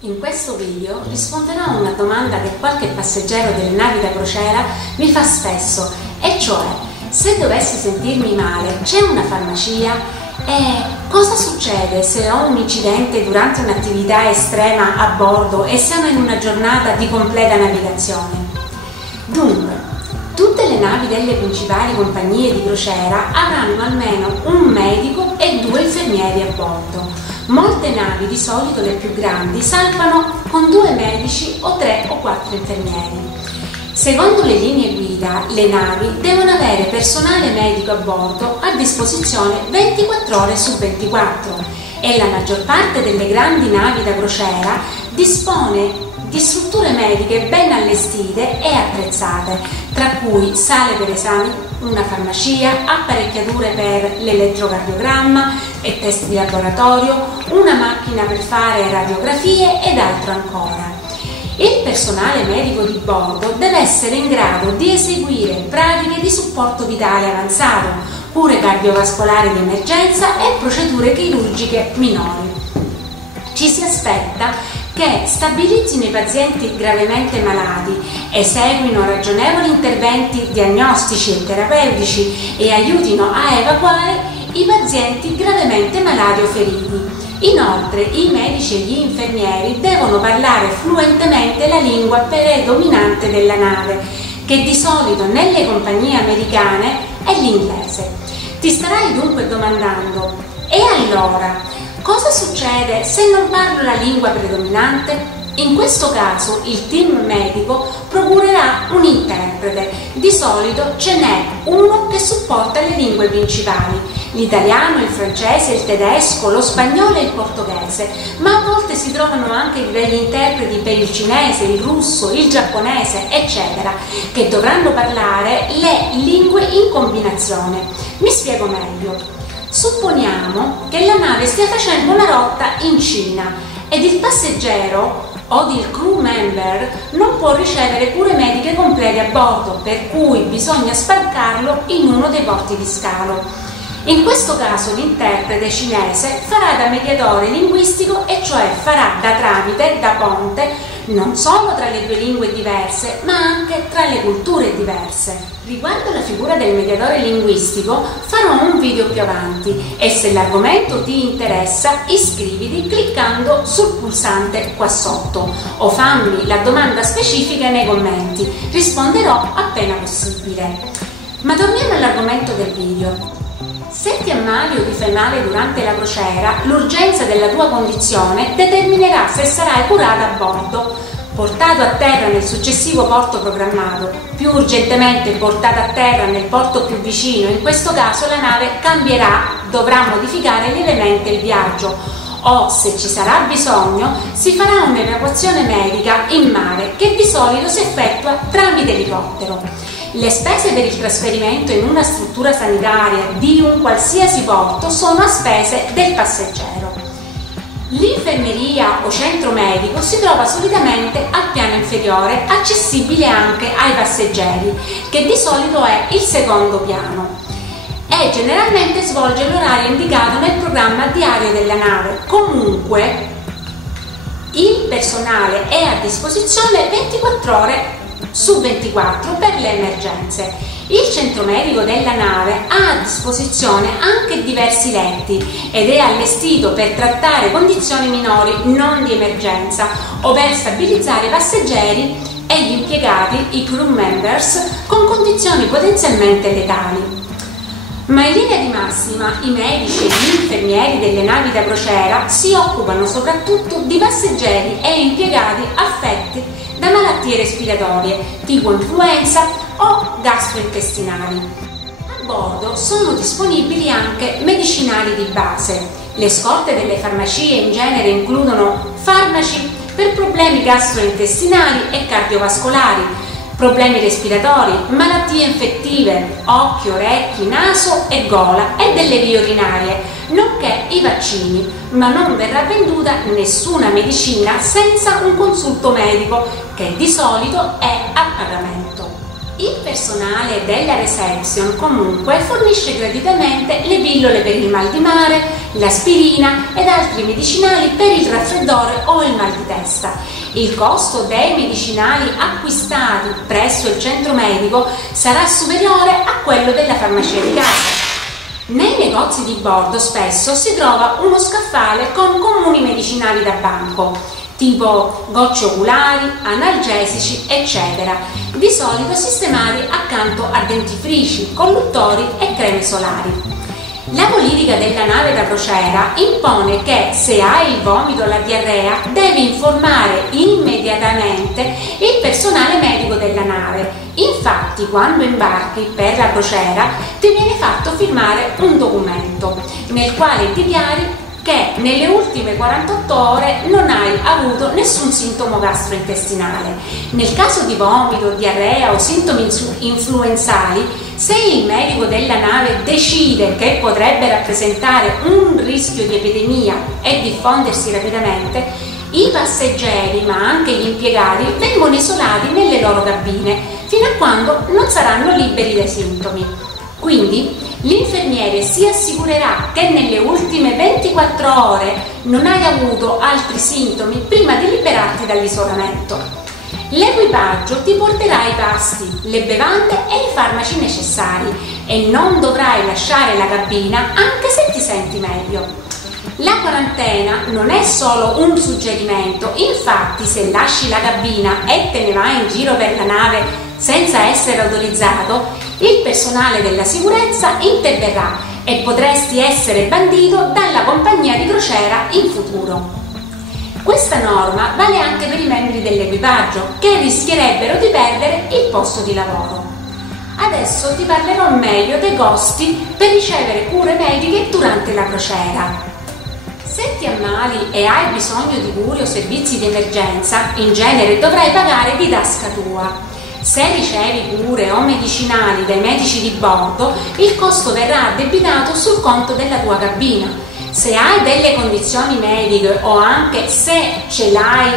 In questo video risponderò a una domanda che qualche passeggero delle navi da crociera mi fa spesso, e cioè: se dovessi sentirmi male, c'è una farmacia? E cosa succede se ho un incidente durante un'attività estrema a bordo e siamo in una giornata di completa navigazione? Dunque, tutte le navi delle principali compagnie di crociera avranno almeno un medico e 2 infermieri a bordo. Molte navi, di solito le più grandi, salpano con 2 medici o 3 o 4 infermieri. Secondo le linee guida, le navi devono avere personale medico a bordo a disposizione 24 ore su 24 e la maggior parte delle grandi navi da crociera dispone di strutture mediche ben allestite e attrezzate, tra cui sale per esami, una farmacia, apparecchiature per l'elettrocardiogramma e test di laboratorio, una macchina per fare radiografie ed altro ancora. Il personale medico di bordo deve essere in grado di eseguire pratiche di supporto vitale avanzato, cure cardiovascolari di emergenza e procedure chirurgiche minori. Ci si aspetta che stabilizzino i pazienti gravemente malati, eseguino ragionevoli interventi diagnostici e terapeutici e aiutino a evacuare i pazienti gravemente malati o feriti. Inoltre, i medici e gli infermieri devono parlare fluentemente la lingua predominante della nave, che di solito nelle compagnie americane è l'inglese. Ti starai dunque domandando: e allora, cosa succede se non parlo la lingua predominante? In questo caso il team medico procurerà un interprete. Di solito ce n'è uno che supporta le lingue principali: l'italiano, il francese, il tedesco, lo spagnolo e il portoghese, ma a volte si trovano anche degli interpreti per il cinese, il russo, il giapponese, eccetera, che dovranno parlare le lingue in combinazione. Mi spiego meglio. Supponiamo che la nave stia facendo una rotta in Cina ed il passeggero o il crew member non può ricevere cure mediche complete a bordo, per cui bisogna sbarcarlo in uno dei porti di scalo. In questo caso l'interprete cinese farà da mediatore linguistico, e cioè farà da tramite, da ponte, non solo tra le 2 lingue diverse, ma anche tra le culture diverse. Riguardo la figura del mediatore linguistico farò un video più avanti, e se l'argomento ti interessa iscriviti cliccando sul pulsante qua sotto o fammi la domanda specifica nei commenti, risponderò appena possibile. Ma torniamo all'argomento del video. Se ti ammali o ti fai male durante la crociera, l'urgenza della tua condizione determinerà se sarai curato a bordo, portato a terra nel successivo porto programmato, più urgentemente portato a terra nel porto più vicino. In questo caso la nave cambierà, dovrà modificare lievemente il viaggio, o se ci sarà bisogno si farà un'evacuazione medica in mare, che di solito si effettua tramite elicottero. Le spese per il trasferimento in una struttura sanitaria di un qualsiasi porto sono a spese del passeggero. L'infermeria o centro medico si trova solitamente al piano inferiore, accessibile anche ai passeggeri, che di solito è il secondo piano, e generalmente svolge l'orario indicato nel programma diario della nave. Comunque, il personale è a disposizione 24 ore su 24 per le emergenze. Il centro medico della nave ha a disposizione anche diversi letti ed è allestito per trattare condizioni minori non di emergenza o per stabilizzare i passeggeri e gli impiegati, i crew members, con condizioni potenzialmente letali. Ma in linea di massima i medici e gli infermieri delle navi da crociera si occupano soprattutto di passeggeri e impiegati affetti da malattie respiratorie tipo influenza o gastrointestinali. A bordo sono disponibili anche medicinali di base. Le scorte delle farmacie in genere includono farmaci per problemi gastrointestinali e cardiovascolari, problemi respiratori, malattie infettive, occhi, orecchi, naso e gola e delle vie urinarie, nonché i vaccini, ma non verrà venduta nessuna medicina senza un consulto medico, che di solito è a pagamento. Il personale della reception comunque fornisce gratuitamente le pillole per il mal di mare, l'aspirina ed altri medicinali per il raffreddore o il mal di testa. Il costo dei medicinali acquistati presso il centro medico sarà superiore a quello della farmacia di casa. Nei negozi di bordo spesso si trova uno scaffale con comuni medicinali da banco, tipo gocce oculari, analgesici, eccetera, di solito sistemati accanto a dentifrici, colluttori e creme solari. La politica della nave da crociera impone che se hai il vomito o la diarrea devi informare immediatamente il personale medico della nave. Infatti, quando imbarchi per la crociera ti viene fatto firmare un documento nel quale dichiari che nelle ultime 48 ore non hai avuto nessun sintomo gastrointestinale. Nel caso di vomito, diarrea o sintomi influenzali, se il medico della nave decide che potrebbe rappresentare un rischio di epidemia e diffondersi rapidamente, i passeggeri, ma anche gli impiegati, vengono isolati nelle loro cabine fino a quando non saranno liberi dai sintomi. Quindi l'infermiere si assicurerà che nelle ultime 24 ore non hai avuto altri sintomi prima di liberarti dall'isolamento. L'equipaggio ti porterà i pasti, le bevande e i farmaci necessari e non dovrai lasciare la cabina anche se ti senti meglio. La quarantena non è solo un suggerimento, infatti se lasci la cabina e te ne vai in giro per la nave senza essere autorizzato, il personale della sicurezza interverrà e potresti essere bandito dalla compagnia di crociera in futuro. Questa norma vale anche per i membri dell'equipaggio che rischierebbero di perdere il posto di lavoro. Adesso ti parlerò meglio dei costi per ricevere cure mediche durante la crociera. Se ti ammali e hai bisogno di cure o servizi di emergenza, in genere dovrai pagare di tasca tua. Se ricevi cure o medicinali dai medici di bordo, il costo verrà addebitato sul conto della tua cabina. Se hai delle condizioni mediche o anche se ce l'hai,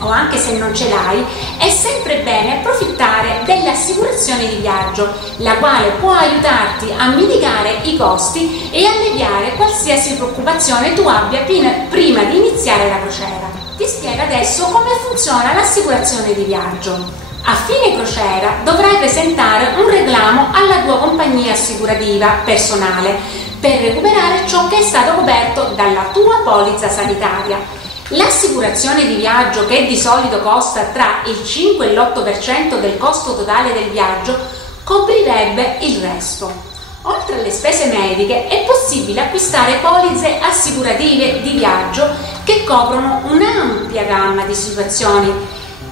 o anche se non ce l'hai, è sempre bene approfittare dell'assicurazione di viaggio, la quale può aiutarti a mitigare i costi e alleviare qualsiasi preoccupazione tu abbia prima di iniziare la crociera. Ti spiego adesso come funziona l'assicurazione di viaggio. A fine crociera dovrai presentare un reclamo alla tua compagnia assicurativa personale per recuperare ciò che è stato coperto dalla tua polizza sanitaria. L'assicurazione di viaggio, che di solito costa tra il 5 e l'8% del costo totale del viaggio, coprirebbe il resto. Oltre alle spese mediche è possibile acquistare polizze assicurative di viaggio che coprono un'ampia gamma di situazioni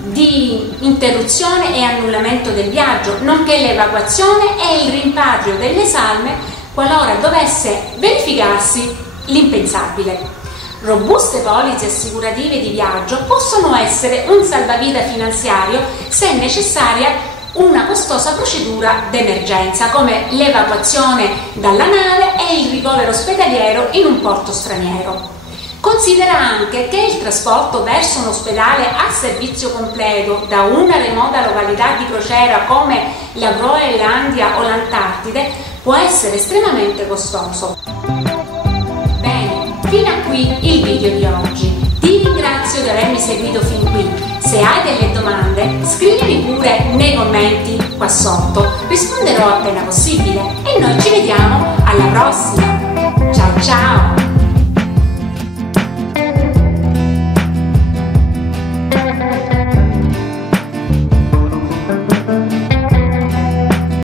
di interruzione e annullamento del viaggio, nonché l'evacuazione e il rimpatrio delle salme qualora dovesse verificarsi l'impensabile. Robuste polizze assicurative di viaggio possono essere un salvavita finanziario se è necessaria una costosa procedura d'emergenza come l'evacuazione dalla nave e il ricovero ospedaliero in un porto straniero. Considera anche che il trasporto verso un ospedale a servizio completo da una remota località di crociera come la Groenlandia o l'Antartide può essere estremamente costoso. Bene, fino a qui il video di oggi. Ti ringrazio di avermi seguito fin qui. Se hai delle domande, scrivimi pure nei commenti qua sotto. Risponderò appena possibile e noi ci vediamo alla prossima. Ciao ciao!